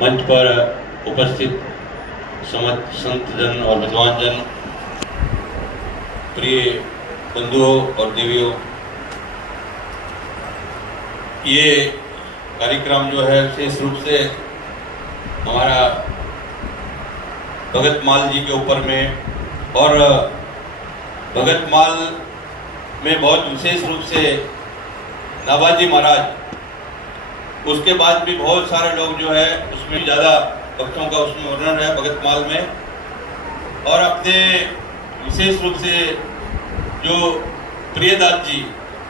मंच पर उपस्थित संत जन और विद्वान जन, प्रिय बंधुओं और देवियों, ये कार्यक्रम जो है विशेष रूप से हमारा भगत माल जी के ऊपर में, और भगत माल में बहुत विशेष रूप से नाभाजी महाराज, उसके बाद भी बहुत सारे लोग जो है उसमें ज़्यादा भक्तों का उसमें वर्णन है भगत माल में। और अपने विशेष रूप से जो प्रियदास जी,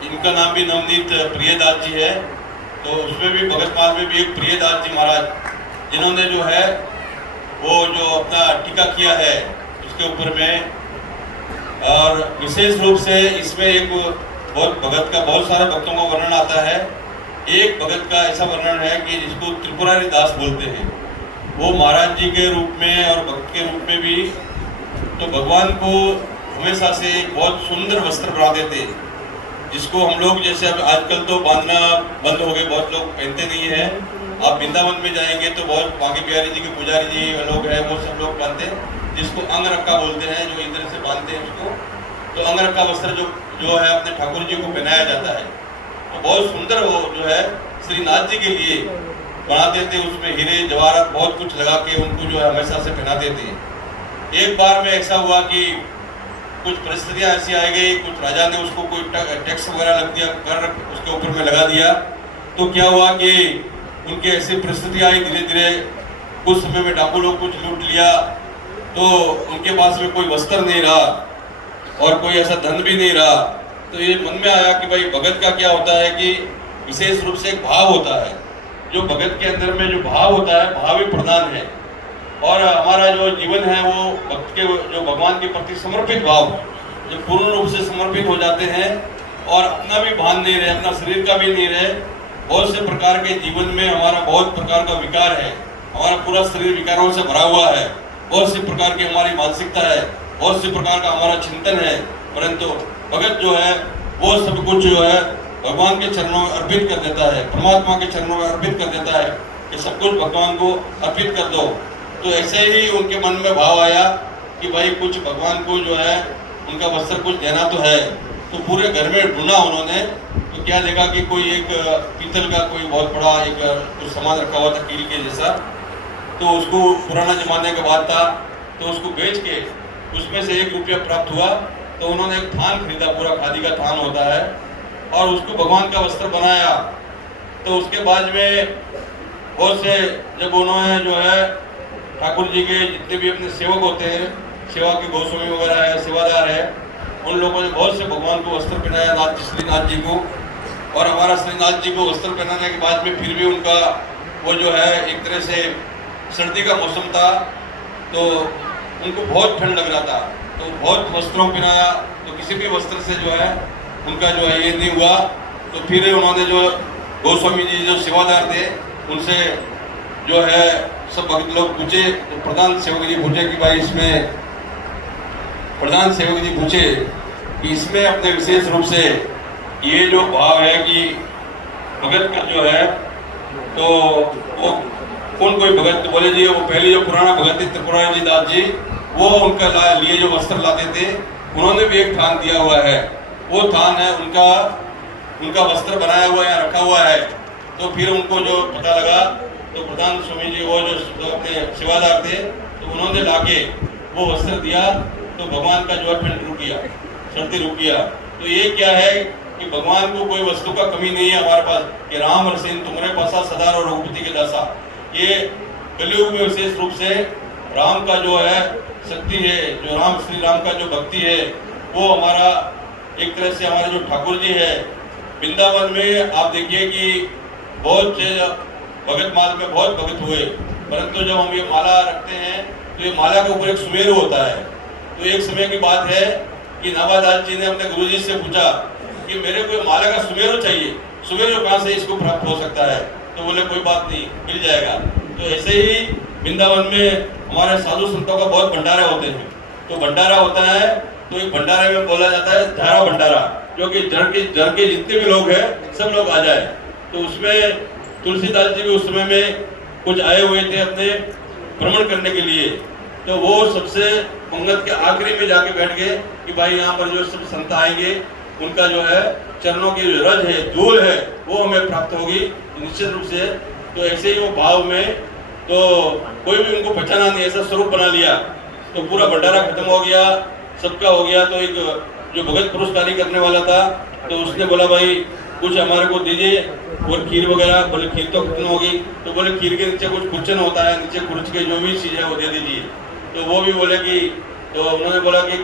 इनका नाम भी नवनीत प्रियदास जी है, तो उसमें भी भगत माल में भी एक प्रियदास जी महाराज, जिन्होंने जो है वो जो अपना टीका किया है उसके ऊपर में। और विशेष रूप से इसमें एक बहुत भगत का, बहुत सारे भक्तों का वर्णन आता है। एक भगत का ऐसा वर्णन है कि जिसको त्रिपुरारी दास बोलते हैं, वो महाराज जी के रूप में और भक्त के रूप में भी तो भगवान को हमेशा से एक बहुत सुंदर वस्त्र बनाते थे, जिसको हम लोग जैसे अब आजकल तो बांधना बंद हो गए, बहुत लोग पहनते नहीं है। आप वृंदावन में जाएंगे तो बहुत बांके बिहारी जी के पुजारी जी लोग हैं, वो सब लोग बांधते हैं, जिसको अंग रखा बोलते हैं, जो इधर से बांधते हैं उसको। तो अंग रखा वस्त्र जो है अपने ठाकुर जी को पहनाया जाता है, तो बहुत सुंदर वो जो है श्रीनाथ जी के लिए बनाते थे। उसमें हीरे जवाहरात बहुत कुछ लगा के उनको जो है हमेशा से पहनाते थे। एक बार में ऐसा हुआ कि कुछ परिस्थितियाँ ऐसी आ गई, कुछ राजा ने उसको कोई टैक्स वगैरह लग दिया, कर उसके ऊपर में लगा दिया। तो क्या हुआ कि उनके ऐसी परिस्थिति आई, धीरे धीरे कुछ समय में डाकू लोग कुछ लूट लिया, तो उनके पास में कोई वस्त्र नहीं रहा और कोई ऐसा धन भी नहीं रहा। तो ये मन में आया कि भाई भगत का क्या होता है कि विशेष रूप से एक भाव होता है, जो भगत के अंदर में जो भाव होता है, भाव ही प्रधान है। और हमारा जो जीवन है वो भक्त के जो भगवान के प्रति समर्पित भाव, जो पूर्ण रूप से समर्पित हो जाते हैं और अपना भी भान नहीं रहे, अपना शरीर का भी नहीं रहे। बहुत से प्रकार के जीवन में हमारा बहुत प्रकार का विकार है, हमारा पूरा शरीर विकारों से भरा हुआ है, बहुत से प्रकार की हमारी मानसिकता है, बहुत से प्रकार का हमारा चिंतन है, परंतु भगत जो है वो सब कुछ जो है भगवान के चरणों में अर्पित कर देता है, परमात्मा के चरणों में अर्पित कर देता है कि सब कुछ भगवान को अर्पित कर दो। तो ऐसे ही उनके मन में भाव आया कि भाई कुछ भगवान को जो है उनका वस्त्र कुछ देना तो है। तो पूरे घर में ढूंढा उन्होंने, तो क्या देखा कि कोई एक पीतल का कोई बहुत बड़ा एक कुछ सामान रखा हुआ था कील के जैसा, तो उसको पुराना जमाने का बात था, तो उसको बेच के उसमें से 1 रुपया प्राप्त हुआ। तो उन्होंने एक थान खरीदा, पूरा खादी का थान होता है, और उसको भगवान का वस्त्र बनाया। तो उसके बाद में बहुत से जब उन्होंने जो है ठाकुर जी के जितने भी अपने सेवक होते हैं, सेवा के गोस्वामी वगैरह है, सेवादार है, उन लोगों ने बहुत से भगवान को वस्त्र पहनाया श्रीनाथ जी को। और हमारा श्रीनाथ जी को वस्त्र पहनाने के बाद में फिर भी उनका वो जो है एक तरह से सर्दी का मौसम था, तो उनको बहुत ठंड लग रहा था, तो बहुत वस्त्रों पहनाया, तो किसी भी वस्त्र से जो है उनका जो है ये नहीं हुआ। तो फिर उन्होंने जो गोस्वामी जी जो सेवादार थे उनसे जो है सब भक्त लोग पूछे, तो प्रधान सेवक जी पूछे कि भाई इसमें, प्रधान सेवक जी पूछे कि इसमें अपने विशेष रूप से ये जो भाव है कि भगत का जो है, तो वो कौन कोई भगत बोले जी, वो पहले जो पुराना भगत थे त्रिपुरारी जी दास जी, वो उनका लिए जो वस्त्र लाते थे, उन्होंने भी एक थान दिया हुआ है, वो थान है उनका वस्त्र बनाया हुआ यहाँ रखा हुआ है। तो फिर उनको जो पता लगा, तो प्रधान स्वामी जी वो जो अपने सेवादार थे, तो उन्होंने लाके वो वस्त्र दिया, तो भगवान का जो है ठंड रुक गया, सर्दी रुक गया। तो ये क्या है कि भगवान को कोई वस्तु का कमी नहीं है हमारे पास, कि राम रसेन तुम्हारे पासा सदा और रघुपति के दासा। ये कलयुग में विशेष रूप से राम का जो है शक्ति है, जो राम श्री राम का जो भक्ति है, वो हमारा एक तरह से हमारे जो ठाकुर जी है वृंदावन में, आप देखिए कि बहुत से भगत माल में बहुत भगत हुए, परंतु जब हम ये माला रखते हैं तो ये माला के ऊपर एक सुमेरु होता है। तो एक समय की बात है कि नाभादास जी ने अपने गुरुजी से पूछा कि मेरे को माला का सुमेरु चाहिए, सुमेरु कहाँ से इसको प्राप्त हो सकता है? तो बोले कोई बात नहीं, मिल जाएगा। तो ऐसे ही वृंदावन में हमारे साधु संतों का बहुत भंडारे होते हैं। तो भंडारा होता है, तो एक भंडारे में बोला जाता है धारा भंडारा, जो कि जड़ के जितने भी लोग हैं सब लोग आ जाए। तो उसमें तुलसीदास जी भी उस समय में कुछ आए हुए थे अपने भ्रमण करने के लिए, तो वो सबसे पंगत के आखिरी में जाके बैठ गए कि भाई यहाँ पर जो सब संत आएंगे उनका जो है चरणों की जो रज है, धूल है, वो हमें प्राप्त होगी निश्चित रूप से। तो ऐसे ही वो भाव में तो कोई भी उनको पहचाना नहीं, ऐसा स्वरूप बना लिया, तो पूरा भंडारा खत्म हो गया, सबका हो गया। तो एक जो भगत पुरस्कारी करने वाला था, तो उसने बोला भाई कुछ हमारे को दीजिए और खीर वगैरह। बोले खीर तो खत्म होगी, तो बोले खीर के नीचे कुछ खुर्चन होता है, नीचे खुर्च के जो भी चीज़ है वो दे दीजिए। तो वो भी बोले कि, तो उन्होंने बोला कि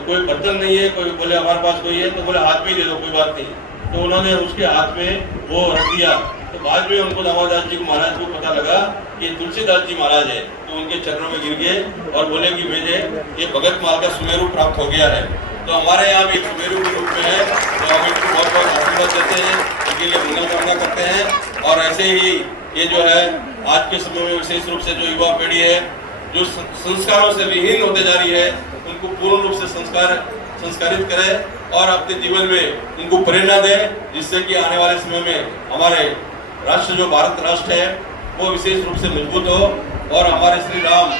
कोई बर्तन नहीं है, कोई बोले हमारे पास कोई है, तो बोले हाथ में ही दे दो, कोई बात नहीं। तो उन्होंने उसके हाथ में वो रख दिया। तो बाद में उनको नवादास जी महाराज को पता लगा कि तुलसीदास जी महाराज है, तो उनके चरणों में गिर गए और बोले कि मुझे ये भगत माल का सुमेरु प्राप्त हो गया है। तो हमारे यहाँ भी सुमेरु के रूप में है, तो हम इनको बहुत बहुत आशीर्वाद देते हैं, इनके लिए मंगल कामना करते हैं। और ऐसे ही ये जो है आज के समय में विशेष रूप से जो युवा पीढ़ी है जो संस्कारों से विहीन होते जा रही है, उनको पूर्ण रूप से संस्कारित करें और अपने जीवन में उनको प्रेरणा दें, जिससे कि आने वाले समय में हमारे राष्ट्र जो भारत राष्ट्र है वो विशेष रूप से मजबूत हो और हमारे श्री राम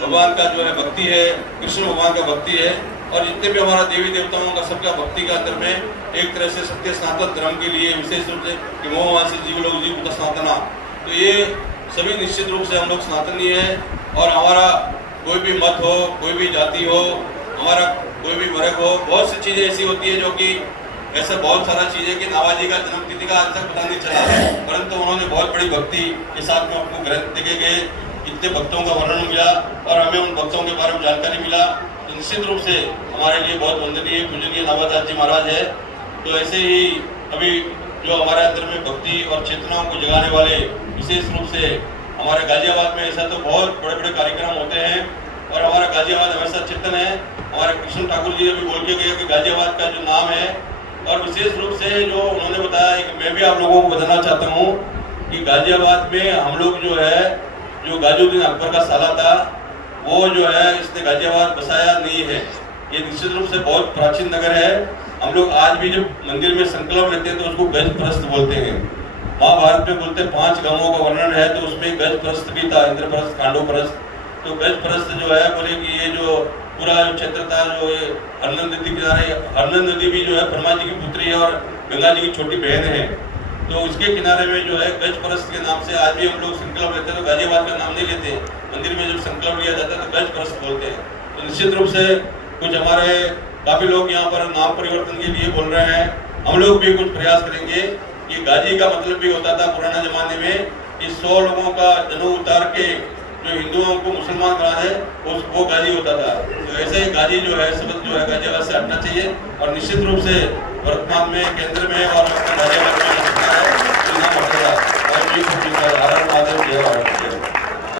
भगवान का जो है भक्ति है, कृष्ण भगवान का भक्ति है, और जितने भी हमारा देवी देवताओं का सबका भक्ति के अंदर में एक तरह से सत्य सनातन धर्म के लिए विशेष रूप से कि मोहवासी जीव लोग जीव का सनातना, तो ये सभी निश्चित रूप से हम लोग सनातनी है। और हमारा कोई भी मत हो, कोई भी जाति हो, हमारा कोई भी वर्ग हो, बहुत सी चीज़ें ऐसी होती है जो कि ऐसा बहुत सारा चीज़ें कि नावाजी का जन्मतिथि का आज तक पता नहीं चला, परंतु उन्होंने बहुत बड़ी भक्ति के साथ में आपको ग्रंथ देखे गए, इतने भक्तों का वर्णन मिला और हमें उन भक्तों के बारे में जानकारी मिला। तो निश्चित रूप से हमारे लिए बहुत वंदनीय पूजनीय नवादास जी महाराज है। तो ऐसे ही अभी जो हमारे अंदर में भक्ति और चेतनाओं को जगाने वाले विशेष रूप से हमारे गाजियाबाद में ऐसा तो बहुत बड़े बड़े कार्यक्रम होते हैं और हमारा गाजियाबाद हमेशा चेतन है। हमारे कृष्ण ठाकुर जी ने भी बोल के गए कि गाजियाबाद का जो नाम है, और विशेष रूप से जो उन्होंने बताया कि मैं भी आप लोगों को बताना चाहता हूँ कि गाजियाबाद में हम लोग जो है, जो गाजुद्दीन अकबर का साला था, वो जो है इसने गाजियाबाद बसाया नहीं है। ये निश्चित रूप से बहुत प्राचीन नगर है। हम लोग आज भी जब मंदिर में संकल्प लेते हैं तो उसको गज प्रस्थ बोलते हैं। महाभारत में बोलते 5 गांवों का वर्णन है, तो उसमें गज प्रस्थ भी था, इंद्रप्रस्थ, खांडोप्रस्थ। तो गज प्रस्थ जो है बोले कि ये जो पूरा जो क्षेत्र था, जो हरनद नदी किनारे, हरनद नदी भी जो है ब्रह्मा जी की पुत्री है और गंगा जी की छोटी बहन है, तो उसके किनारे में जो है गज प्रस्थ के नाम से आज भी हम लोग संकल्प लेते हैं। तो गाजियाबाद का नाम नहीं लेते, मंदिर में जब संकल्प लिया जाता है तो गज प्रस्थ बोलते हैं। तो निश्चित रूप से कुछ हमारे काफ़ी लोग यहाँ पर नाम परिवर्तन के लिए बोल रहे हैं, हम लोग भी कुछ प्रयास करेंगे। ये गाजी का मतलब भी होता था पुराना जमाने में कि 100 लोगों का जनेऊ उतार के जो हिंदुओं को मुसलमान बना है वो गाजी होता था। तो ऐसे ही गाजी जो है शब्द जो है गाजियाबाद से हटना चाहिए और निश्चित रूप से वर्तमान में केंद्र में और गाजियाबाद में